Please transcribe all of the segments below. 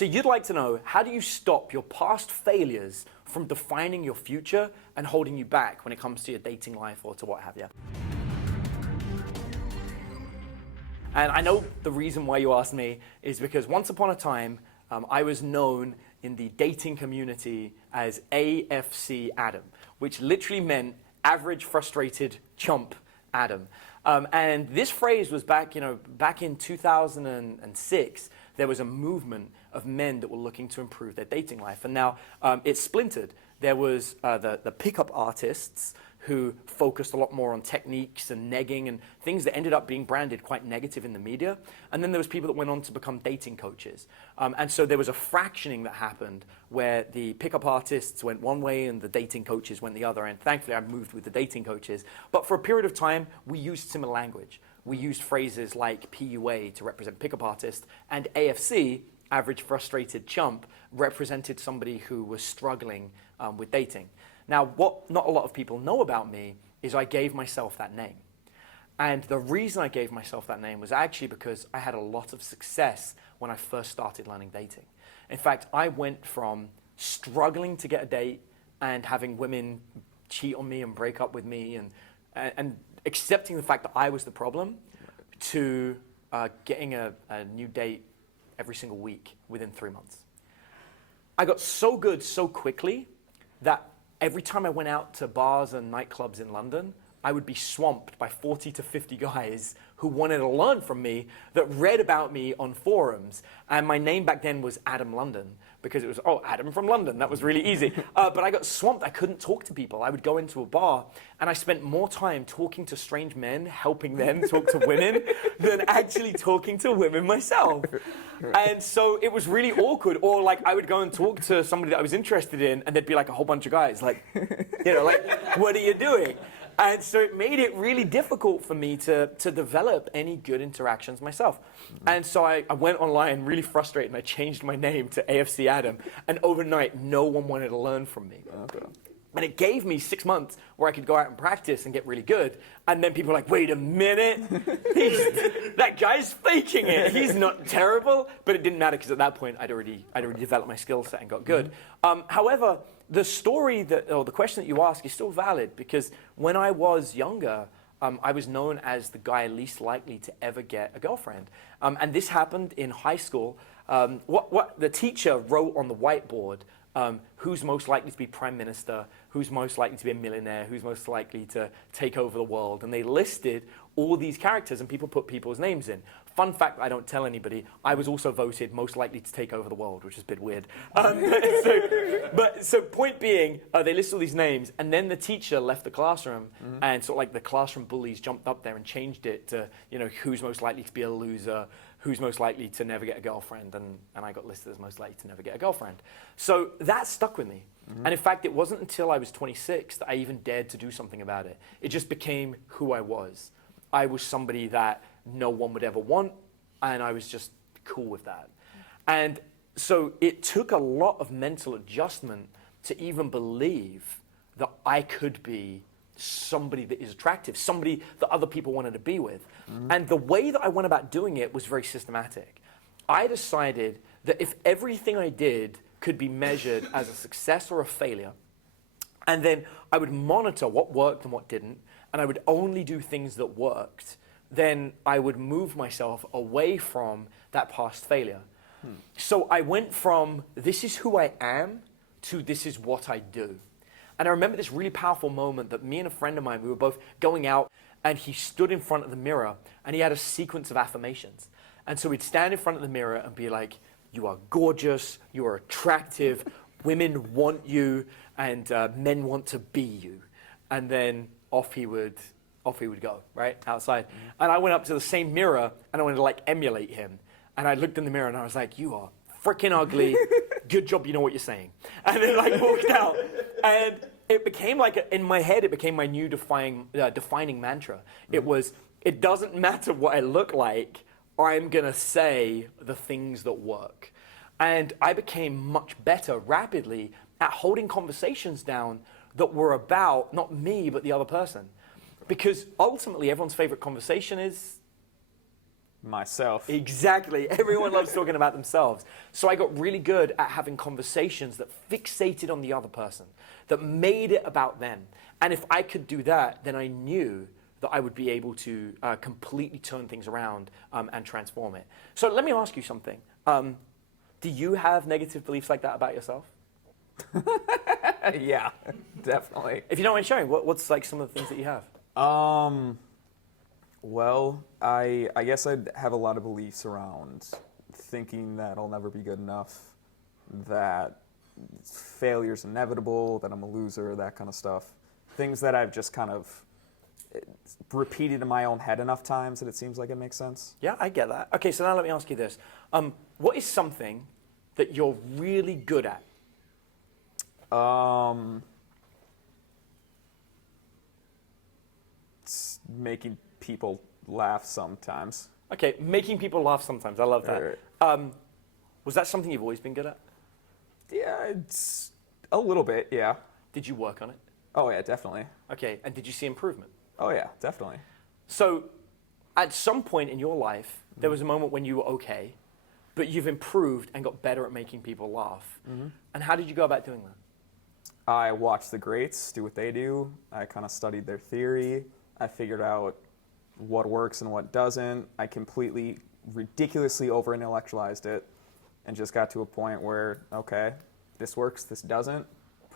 So you'd like to know, how do you stop your past failures from defining your future and holding you back when it comes to your dating life or to what have you? And I know the reason why you asked me is because once upon a time, I was known in the dating community as AFC Adam, which literally meant average frustrated chump Adam. And this phrase was back in 2006, there was a movement of men that were looking to improve their dating life. And now it's splintered. There was the pickup artists who focused a lot more on techniques and negging and things that ended up being branded quite negative in the media. And then there was people that went on to become dating coaches. And so there was a fractioning that happened where the pickup artists went one way and the dating coaches went the other. And thankfully, I moved with the dating coaches. But for a period of time, we used similar language. We used phrases like PUA to represent pickup artists, and AFC, average frustrated chump, represented somebody who was struggling with dating. Now, what not a lot of people know about me is I gave myself that name. And the reason I gave myself that name was actually because I had a lot of success when I first started learning dating. In fact, I went from struggling to get a date and having women cheat on me and break up with me and accepting the fact that I was the problem to getting a new date every single week within 3 months. I got so good so quickly that every time I went out to bars and nightclubs in London, I would be swamped by 40 to 50 guys who wanted to learn from me, that read about me on forums. And my name back then was Adam London, because it was, oh, Adam from London. That was really easy. But I got swamped. I couldn't talk to people. I would go into a bar, and I spent more time talking to strange men, helping them talk to women, than actually talking to women myself. And so it was really awkward. Or like I would go and talk to somebody that I was interested in, and there'd be like a whole bunch of guys, like, like, what are you doing? And so it made it really difficult for me to develop any good interactions myself. And so I went online really frustrated, and I changed my name to AFC Adam. And overnight, no one wanted to learn from me. Okay. And it gave me 6 months where I could go out and practice and get really good. And then people were like, wait a minute, that guy's faking it. He's not terrible. But it didn't matter, because at that point, I'd already developed my skill set and got good. However, the story or the question that you ask is still valid, because when I was younger, I was known as the guy least likely to ever get a girlfriend. And this happened in high school. What the teacher wrote on the whiteboard, who's most likely to be prime minister, who's most likely to be a millionaire, who's most likely to take over the world. And they listed all these characters, and people put people's names in. Fun fact I don't tell anybody, I was also voted most likely to take over the world, which is a bit weird. So point being, they list all these names, and then the teacher left the classroom, and sort of like the classroom bullies jumped up there and changed it to, who's most likely to be a loser, who's most likely to never get a girlfriend, and I got listed as most likely to never get a girlfriend. So that stuck with me. And in fact, it wasn't until I was 26 that I even dared to do something about it. It just became who I was. I was somebody that no one would ever want, and I was just cool with that. And so it took a lot of mental adjustment to even believe that I could be somebody that is attractive, somebody that other people wanted to be with. And the way that I went about doing it was very systematic. I decided that if everything I did could be measured as a success or a failure, and then I would monitor what worked and what didn't, and I would only do things that worked, then I would move myself away from that past failure. So I went from this is who I am to this is what I do. And I remember this really powerful moment that me and a friend of mine, we were both going out, and he stood in front of the mirror, and he had a sequence of affirmations. And so he'd stand in front of the mirror and be like, you are gorgeous, you are attractive, women want you, and men want to be you. And then off he would go, right, outside. And I went up to the same mirror, and I wanted to, like, emulate him. And I looked in the mirror, and I was like, you are freaking ugly. Good job you know what you're saying. And then, like, walked out. And it became like, in my head, it became my new defining mantra. It was, it doesn't matter what I look like, I'm going to say the things that work. And I became much better rapidly at holding conversations down that were about not me, but the other person. Because ultimately, everyone's favorite conversation is, Myself. Exactly. Everyone loves talking about themselves. So I got really good at having conversations that fixated on the other person, that made it about them. And if I could do that, then I knew that I would be able to completely turn things around and transform it. So let me ask you something. Do you have negative beliefs like that about yourself? Yeah, definitely. If you don't mind sharing, what's like some of the things that you have? Well, I guess I'd have a lot of beliefs around thinking that I'll never be good enough, that failure's inevitable, that I'm a loser, that kind of stuff. Things that I've just kind of repeated in my own head enough times that it seems like it makes sense. Yeah, I get that. Okay, so now let me ask you this. What is something that you're really good at? It's making people laugh sometimes. Okay, making people laugh sometimes. I love that. Right. Was that something you've always been good at? Yeah, it's a little bit, yeah. Did you work on it? Oh, yeah, definitely. Okay, and did you see improvement? Oh, yeah, definitely. So, at some point in your life, there was a moment when you were okay, but you've improved and got better at making people laugh. And how did you go about doing that? I watched the greats do what they do. I kind of studied their theory. I figured out what works and what doesn't. I completely, ridiculously over-intellectualized it and just got to a point where, okay, this works, this doesn't.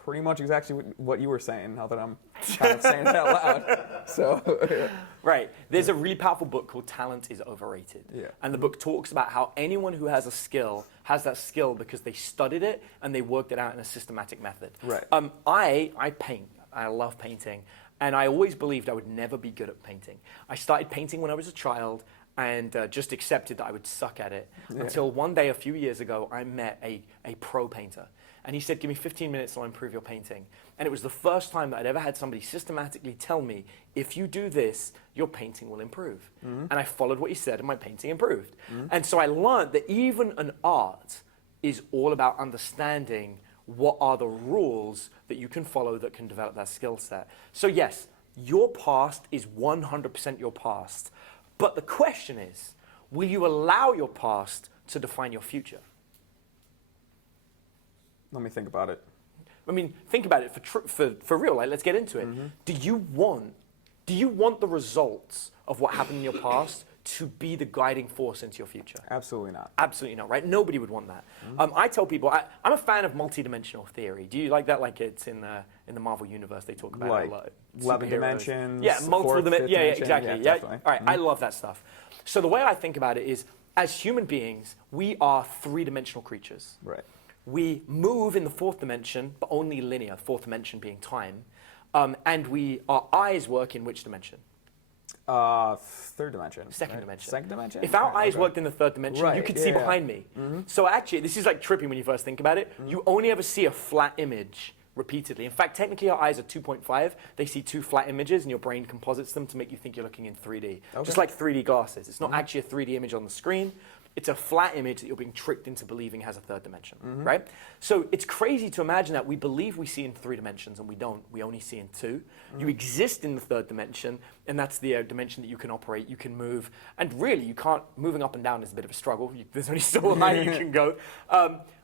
Pretty much exactly what you were saying, now that I'm kind of saying it out loud. So, yeah. Right. There's a really powerful book called Talent is Overrated. Yeah. And the book talks about how anyone who has a skill has that skill because they studied it and they worked it out in a systematic method. Right. I paint. I love painting. And I always believed I would never be good at painting. I started painting when I was a child and just accepted that I would suck at it. Yeah. Until one day a few years ago, I met a pro painter. And he said, give me 15 minutes and I'll improve your painting. And it was the first time that I'd ever had somebody systematically tell me, if you do this, your painting will improve. And I followed what he said and my painting improved. And so I learned that even an art is all about understanding what are the rules that you can follow that can develop that skill set. So yes, your past is 100% your past. But the question is, will you allow your past to define your future? Let me think about it. I mean, think about it for real. Like, let's get into it. Do you want the results of what happened in your past to be the guiding force into your future? Absolutely not. Absolutely not, right? Nobody would want that. I tell people, I'm a fan of multidimensional theory. Do you like that? Like it's in the Marvel universe, they talk about like it a lot. 11 dimensions. Yeah, multiple dimensions. Yeah, exactly. Yeah, All right, I love that stuff. So the way I think about it is, as human beings, we are three-dimensional creatures. Right. We move in the fourth dimension, but only linear, fourth dimension being time. And our eyes work in which dimension? Third dimension. Second right? dimension. Second dimension? If our eyes worked in the third dimension, you could see behind me. So actually, this is like trippy when you first think about it. You only ever see a flat image repeatedly. In fact, technically our eyes are 2.5. They see two flat images and your brain composites them to make you think you're looking in 3D. Okay. Just like 3D glasses. It's not actually a 3D image on the screen. It's a flat image that you're being tricked into believing has a third dimension, right? So it's crazy to imagine that we believe we see in 3 dimensions and we don't. We only see in 2. You exist in the third dimension, and that's the dimension that you can operate, you can move. And really, you can't, moving up and down is a bit of a struggle. There's only so high you can go.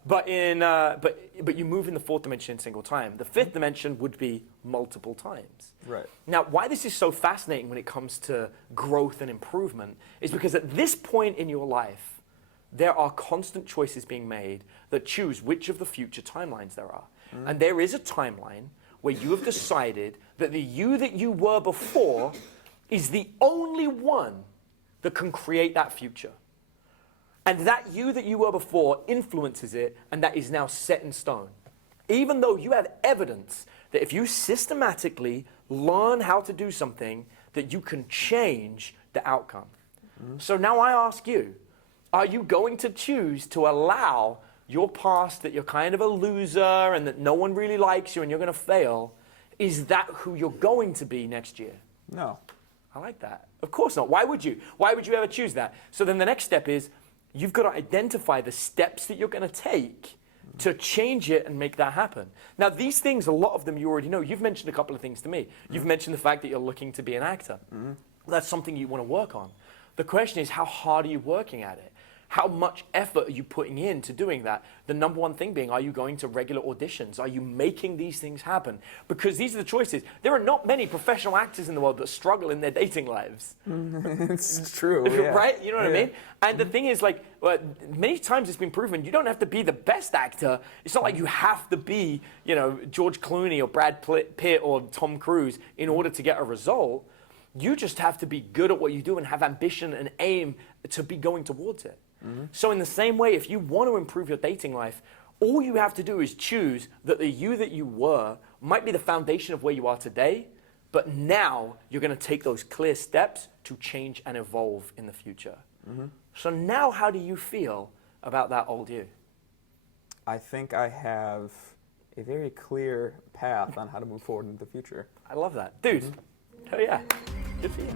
But you move in the fourth dimension in a single time. The fifth dimension would be multiple times. Right. Now, why this is so fascinating when it comes to growth and improvement is because at this point in your life, there are constant choices being made that choose which of the future timelines there are. And there is a timeline where you have decided that the you that you were before is the only one that can create that future. And that you that you were before influences it, and that is now set in stone. Even though you have evidence that if you systematically learn how to do something, that you can change the outcome. So now I ask you, are you going to choose to allow your past, that you're kind of a loser and that no one really likes you and you're going to fail, is that who you're going to be next year? No. I like that. Of course not. Why would you? Why would you ever choose that? So then the next step is, you've got to identify the steps that you're going to take to change it and make that happen. Now, these things, a lot of them you already know. You've mentioned a couple of things to me. You've mentioned the fact that you're looking to be an actor. That's something you want to work on. The question is, how hard are you working at it? How much effort are you putting into doing that? The number one thing being, are you going to regular auditions? Are you making these things happen? Because these are the choices. There are not many professional actors in the world that struggle in their dating lives. It's true, yeah. Right? You know what I mean? And the thing is, like, many times it's been proven, you don't have to be the best actor. It's not like you have to be, you know, George Clooney or Brad Pitt or Tom Cruise in order to get a result. You just have to be good at what you do and have ambition and aim to be going towards it. So in the same way, if you want to improve your dating life, all you have to do is choose that the you that you were might be the foundation of where you are today, but now you're going to take those clear steps to change and evolve in the future. So now how do you feel about that old you? I think I have a very clear path on how to move forward into the future. I love that. Dude, hell yeah. Good for you.